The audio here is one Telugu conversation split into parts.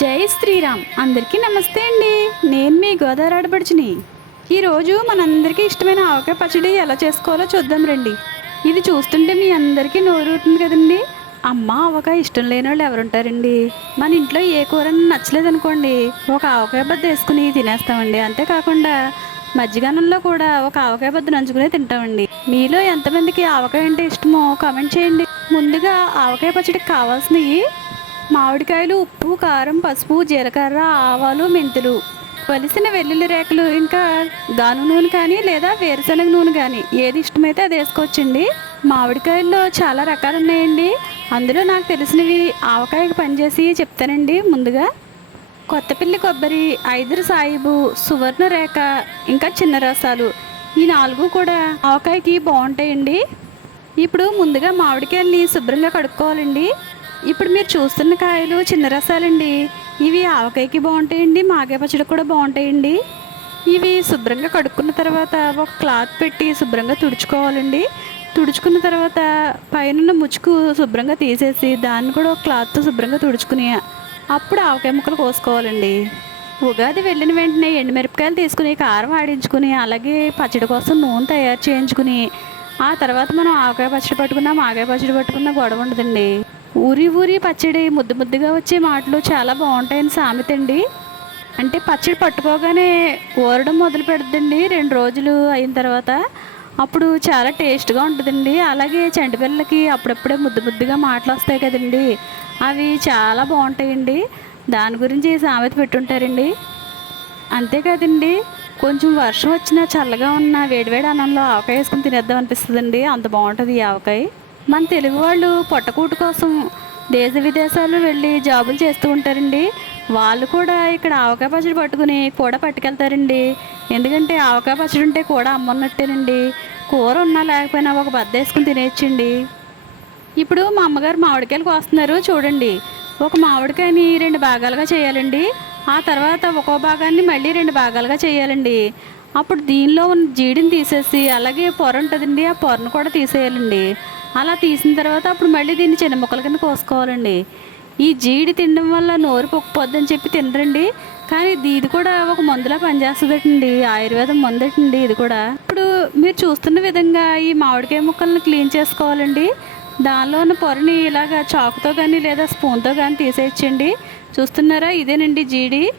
జై శ్రీరామ్. అందరికీ నమస్తే అండి. నేను మీ గోదావరి ఆడపడుచుని. ఈరోజు మనందరికీ ఇష్టమైన ఆవకాయ పచ్చడి ఎలా చేసుకోవాలో చూద్దాం రండి. ఇది చూస్తుంటే మీ అందరికీ నోరుతుంది కదండి. అమ్మ ఆవకాయ ఇష్టం లేని వాళ్ళు ఎవరుంటారండి? మన ఇంట్లో ఏ కూర నచ్చలేదనుకోండి ఒక ఆవకాయ బద్ద వేసుకుని తినేస్తామండి. అంతేకాకుండా మజ్జిగన్నంలో కూడా ఒక ఆవకాయ బద్ద నంచుకునే తింటామండి. మీలో ఎంతమందికి ఆవకాయ అంటే ఇష్టమో కామెంట్ చేయండి. ముందుగా ఆవకాయ పచ్చడికి కావాల్సినవి మామిడికాయలు ఉప్పు కారం పసుపు జీలకర్ర ఆవాలు మెంతులు. వలిసిన వెల్లుల్లి రేకలు ఇంకా గాను నూనె కానీ లేదా వేరుశనగ నూనె కానీ ఏది ఇష్టమైతే అది వేసుకోవచ్చండి. మామిడికాయల్లో చాలా రకాలు ఉన్నాయండి. అందులో నాకు తెలిసినవి ఆవకాయకి పనిచేసి చెప్తానండి ముందుగా. కొత్తపిల్లి కొబ్బరి ఐదురు సాయిబు సువర్ణ రేఖ ఇంకా చిన్న రసాలు. ఈ నాలుగు కూడా ఆవకాయకి బాగుంటాయండి. ఇప్పుడు ముందుగా మామిడికాయల్ని శుభ్రంగా కడుక్కోవాలండి. ఇప్పుడు మీరు చూస్తున్న కాయలు చిన్న రసాలండి. ఇవి ఆవకాయకి బాగుంటాయండి మాగే పచ్చడి కూడా బాగుంటాయండి. ఇవి శుభ్రంగా కడుక్కున్న తర్వాత ఒక క్లాత్ పెట్టి శుభ్రంగా తుడుచుకోవాలండి. తుడుచుకున్న తర్వాత పైన ముచ్చుకు శుభ్రంగా తీసేసి దాన్ని కూడా ఒక క్లాత్తో శుభ్రంగా తుడుచుకుని అప్పుడు ఆవకాయ ముక్కలు కోసుకోవాలండి. ఉగాది వెళ్ళిన వెంటనే ఎండుమిరపకాయలు తీసుకుని కారం ఆడించుకుని అలాగే పచ్చడి కోసం నూనె తయారు చేయించుకుని ఆ తర్వాత మనం ఆవకాయ పచ్చడి పట్టుకున్నా మాగాయ పచ్చడి పట్టుకున్నా గొడవ ఉండదండి. ఊరి ఊరి పచ్చడి ముద్దు ముద్దుగా వచ్చే మాటలు చాలా బాగుంటాయని సామెత అండి అంటే పచ్చడి పట్టుకోగానే ఊరడం మొదలు పెడుతుందండి రెండు రోజులు అయిన తర్వాత. అప్పుడు చాలా టేస్ట్గా ఉంటుందండి. అలాగే చంటి అప్పుడప్పుడే ముద్దు ముద్దుగా మాటలు వస్తాయి కదండి. అవి చాలా బాగుంటాయండి. దాని గురించి సామెత పెట్టుంటారండి. అంతేకాదండి కొంచెం వర్షం వచ్చినా చల్లగా ఉన్న వేడివేడి అన్నంలో ఆవకాయ వేసుకుని తినేద్దాం అనిపిస్తుందండి. అంత బాగుంటుంది ఈ ఆవకాయ. మన తెలుగు వాళ్ళు పొట్టకూటు కోసం దేశ విదేశాలు వెళ్ళి జాబులు చేస్తూ ఉంటారండి. వాళ్ళు కూడా ఇక్కడ ఆవకాయ పచ్చడి పట్టుకుని కూడా పట్టుకెళ్తారండి. ఎందుకంటే ఆవకాయ పచ్చడి ఉంటే కూడా అమ్మన్నట్టేనండి. కూర ఉన్నా లేకపోయినా ఒక బద్ద వేసుకుని తినేయచ్చండి. ఇప్పుడు మా అమ్మగారు మామిడికాయలు కోస్తున్నారు చూడండి. ఒక మామిడికాయని రెండు భాగాలుగా చేయాలండి. ఆ తర్వాత ఒక్కో భాగాన్ని మళ్ళీ రెండు భాగాలుగా చేయాలండి. అప్పుడు దీనిలో ఉన్న జీడిని తీసేసి అలాగే పొర ఉంటుందండి. ఆ పొరను కూడా తీసేయాలండి. అలా తీసిన తర్వాత అప్పుడు మళ్ళీ దీన్ని చిన్న ముక్కల కింద కోసుకోవాలండి. ఈ జీడి తినడం వల్ల నోరు పొక్కుపోద్దని చెప్పి తినరండి. కానీ ఇది- ఇది కూడా ఒక మందులా పనిచేస్తుందటండి. ఆయుర్వేదం మందటండి ఇది కూడా. ఇప్పుడు మీరు చూస్తున్న విధంగా ఈ మామిడికాయ ముక్కలను క్లీన్ చేసుకోవాలండి. దానిలో ఉన్న పొరని ఇలాగ చాకుతో కానీ లేదా స్పూన్తో కానీ తీసేయచ్చండి. చూస్తున్నారా? ఇదేనండి జీడి.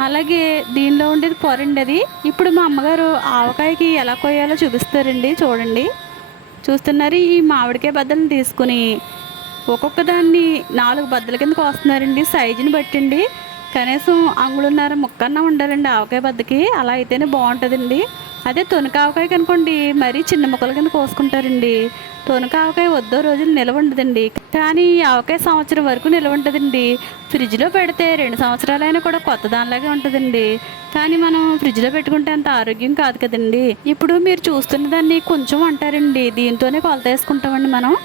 అలాగే దీనిలో ఉండేది పొరండి అది ఇప్పుడు మా అమ్మగారు ఆవకాయకి ఎలా కొయ్యాలో చూపిస్తారండి. చూడండి. చూస్తున్నారు. ఈ మామిడికాయ బద్దలను తీసుకుని ఒక్కొక్క దాన్ని నాలుగు బద్దల కింద కోస్తున్నారండి సైజుని బట్టండి కనీసం అంగుళన్నర ముక్కన్న ఉండాలండి ఆవకాయ బద్దకి. అలా అయితేనే బాగుంటుందండి. అదే తొనక కనుకోండి మరీ చిన్న ముక్కల కింద కోసుకుంటారండి. తొనక వద్దో రోజులు నిలవ ఉండదండి. కానీ ఈ ఆవకాయ సంవత్సరం వరకు నిలవ ఉంటుందండి ఫ్రిడ్జ్లో పెడితే రెండు సంవత్సరాలైనా కూడా కొత్త దానిలాగే ఉంటుందండి. కానీ మనం ఫ్రిడ్జ్లో పెట్టుకుంటే అంత ఆరోగ్యం కాదు కదండి. ఇప్పుడు మీరు చూస్తున్న దాన్ని కొంచెం అంటారండి. దీంతోనే కొలత వేసుకుంటామండి మనం.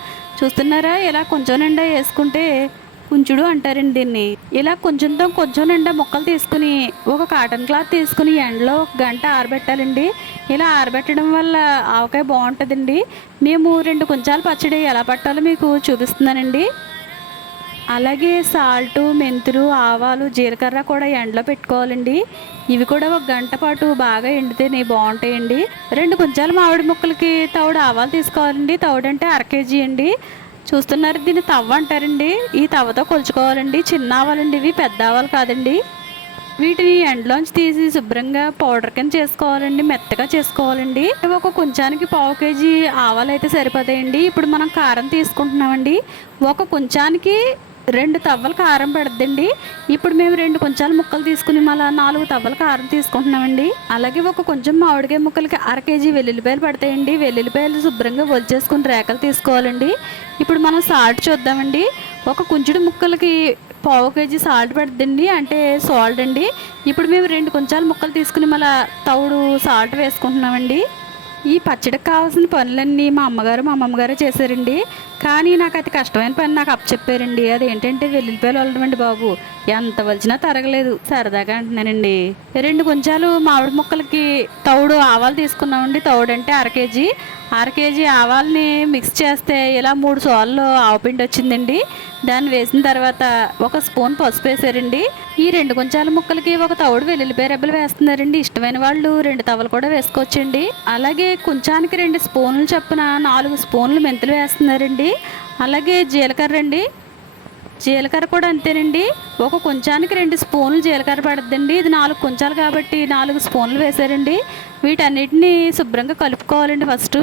చూస్తున్నారా? ఇలా కొంచెం నిండా వేసుకుంటే కుంచుడు అంటారండి దీన్ని. ఇలా కొంచెంతో కొంచెం నిండా ముక్కలు తీసుకుని ఒక కాటన్ క్లాత్ తీసుకుని ఎండలో ఒక గంట ఆరబెట్టాలండి. ఇలా ఆరబెట్టడం వల్ల ఆవకాయ బాగుంటుందండి. మేము రెండు కొంచాలు పచ్చడి ఎలా పట్టాలో మీకు చూపిస్తున్నానండి. అలాగే సాల్టు మెంతులు ఆవాలు జీలకర్ర కూడా ఎండలో పెట్టుకోవాలండి. ఇవి కూడా ఒక గంట పాటు బాగా ఎండితేనే బాగుంటాయండి. రెండు కొంచాల మామిడి ముక్కలకి తౌడు ఆవాలు తీసుకోవాలండి. తౌడు అంటే అర కేజీ అండి. చూస్తున్నారు దీన్ని తవ్వ అంటారండి. ఈ తవ్వతో కొలుచుకోవాలండి. చిన్న ఆవాలండి ఇవి పెద్ద ఆవాలు కాదండి. వీటిని ఎండలోంచి తీసి శుభ్రంగా పౌడర్ కింద చేసుకోవాలండి మెత్తగా చేసుకోవాలండి. ఒక కొంచానికి పావు కేజీ ఆవాలు అయితే సరిపోతాయండి. ఇప్పుడు మనం కారం తీసుకుంటున్నామండి. ఒక కొంచానికి రెండు తవ్వలు కారం పెడద్దండి. ఇప్పుడు మేము రెండు కొంచెం ముక్కలు తీసుకుని మళ్ళీ నాలుగు తవ్వలు కారం తీసుకుంటున్నామండి. అలాగే ఒక కొంచెం మామిడికాయ ముక్కలకి అర కేజీ వెల్లుల్లిపాయలు పడతాయండి. వెల్లుల్లిపాయలు శుభ్రంగా ఒలిచేసుకుని రేకలు తీసుకోవాలండి. ఇప్పుడు మనం సాల్ట్ చూద్దామండి. ఒక కుంచుడు ముక్కలకి పావు కేజీ సాల్ట్ పడుతుందండి అంటే సాల్ట్ అండి. ఇప్పుడు మేము రెండు కొంచెం ముక్కలు తీసుకుని మళ్ళీ తవుడు సాల్ట్ వేసుకుంటున్నామండి. ఈ పచ్చడికి కావాల్సిన పనులన్నీ మా అమ్మగారు మా అమ్మమ్మగారు చేశారండి. కానీ నాకు అది కష్టమైన పని నాకు అప్పచెప్పారండి. అది ఏంటంటే వెల్లుల్లిపాయలు అండి బాబు. ఎంత వలిచినా తరగలేదు. సరదాగా అంటున్నానండి. రెండు కొంచెాలు మామిడి ముక్కలకి తౌడు ఆవాలు తీసుకున్నామండి. తౌడు అంటే అర కేజీ. అర కేజీ ఆవాల్ని మిక్స్ చేస్తే ఇలా మూడు సోళ్ళు ఆవపిండి వచ్చిందండి. దాన్ని వేసిన తర్వాత ఒక స్పూన్ పసుపు వేసారండి. ఈ రెండు కొంచాల ముక్కలకి ఒక తవుడు వెల్లుల్లిపాయ రెబ్బలు వేస్తున్నారండి. ఇష్టమైన వాళ్ళు రెండు తవలు కూడా వేసుకోవచ్చండి. అలాగే కొంచానికి రెండు స్పూన్లు చొప్పున నాలుగు స్పూన్లు మెంతులు వేస్తున్నారండి. అలాగే జీలకర్ర అండి. జీలకర్ర కూడా అంతేనండి. ఒక కొంచానికి రెండు స్పూన్లు జీలకర్ర పడుతుందండి ఇది నాలుగు కొంచాలు కాబట్టి నాలుగు స్పూన్లు వేసారండి వీటన్నిటిని శుభ్రంగా కలుపుకోవాలండి ఫస్ట్.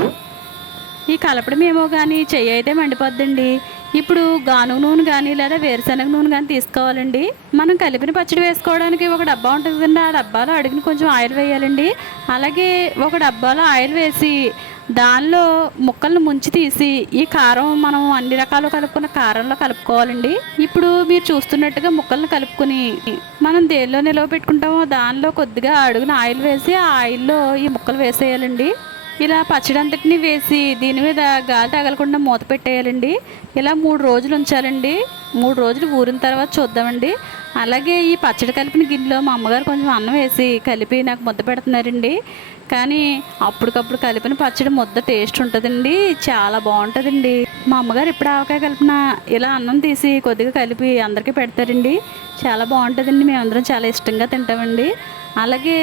ఈ కలపడం ఏమో కానీ చెయ్యి అయితే మండిపోద్దండి. ఇప్పుడు గాను నూనె కానీ లేదా వేరుశనగ నూనె కానీ తీసుకోవాలండి. మనం కలిపిన పచ్చడి వేసుకోవడానికి ఒక డబ్బా ఉంటుంది కదండి. ఆ డబ్బాలో అడిగిన కొంచెం ఆయిల్ వేయాలండి. అలాగే ఒక డబ్బాలో ఆయిల్ వేసి దానిలో ముక్కలను ముంచి తీసి ఈ కారం మనం అన్ని రకాలు కలుపుకున్న కారంలో కలుపుకోవాలండి. ఇప్పుడు మీరు చూస్తున్నట్టుగా ముక్కలను కలుపుకొని మనం దేనిలో నిలవ పెట్టుకుంటామో దానిలో కొద్దిగా అడుగున ఆయిల్ వేసి ఆ ఆయిల్లో ఈ ముక్కలు వేసేయాలండి. ఇలా పచ్చడి అంతటిని వేసి దీని మీద గాలి తగలకుండా మూత పెట్టేయాలండి. ఇలా మూడు రోజులు ఉంచాలండి. మూడు రోజులు ఊరిన తర్వాత చూద్దామండి. అలాగే ఈ పచ్చడి కలిపిన గిన్నెలో మా అమ్మగారు కొంచెం అన్నం వేసి కలిపి నాకు ముద్ద పెడుతున్నారండి. కానీ అప్పటికప్పుడు కలిపిన పచ్చడి ముద్ద టేస్ట్ ఉంటుందండి. చాలా బాగుంటుందండి. మా అమ్మగారు ఇప్పుడు ఆవకాయ కలిపిన ఇలా అన్నం తీసి కొద్దిగా కలిపి అందరికీ పెడతారండి. చాలా బాగుంటుందండి. మేమందరం చాలా ఇష్టంగా తింటామండి. అలాగే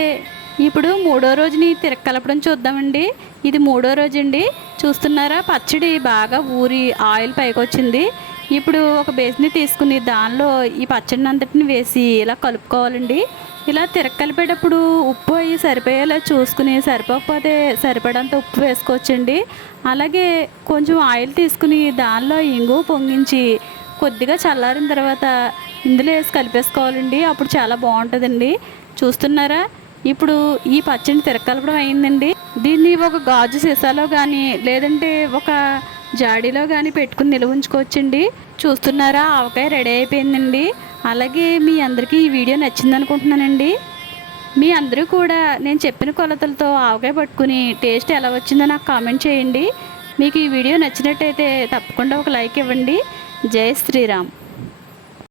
ఇప్పుడు మూడో రోజుని తిరగ కలపడం చూద్దామండి. ఇది మూడో రోజు అండి చూస్తున్నారా? పచ్చడి బాగా ఊరి ఆయిల్ పైకి వచ్చింది ఇప్పుడు ఒక బేస్ని తీసుకుని దానిలో ఈ పచ్చడిని అంతటిని వేసి ఇలా కలుపుకోవాలండి. ఇలా తిరక్కలిపేటప్పుడు ఉప్పు అవి సరిపోయేలా చూసుకుని సరిపోకపోతే సరిపడంత ఉప్పు వేసుకోవచ్చండి. అలాగే కొంచెం ఆయిల్ తీసుకుని దానిలో ఇంగు పొంగించి కొద్దిగా చల్లారిన తర్వాత ఇందులో వేసి కలిపేసుకోవాలండి. అప్పుడు చాలా బాగుంటుందండి. చూస్తున్నారా? ఇప్పుడు ఈ పచ్చడిని తిరక్కలపడం అయిందండి. దీన్ని ఒక గాజు సీసాలో కానీ లేదంటే ఒక జాడీలో కానీ పెట్టుకుని నిల్వ ఉంచుకోవచ్చండి. చూస్తున్నారా? ఆవకాయ రెడీ అయిపోయిందండి. అలాగే మీ అందరికీ ఈ వీడియో నచ్చింది అనుకుంటున్నానండి మీ అందరూ కూడా నేను చెప్పిన కొలతలతో ఆవకాయ పట్టుకుని టేస్ట్ ఎలా వచ్చిందో నాకు కామెంట్ చేయండి. మీకు ఈ వీడియో నచ్చినట్టయితే తప్పకుండా ఒక లైక్ ఇవ్వండి. జై శ్రీరామ్.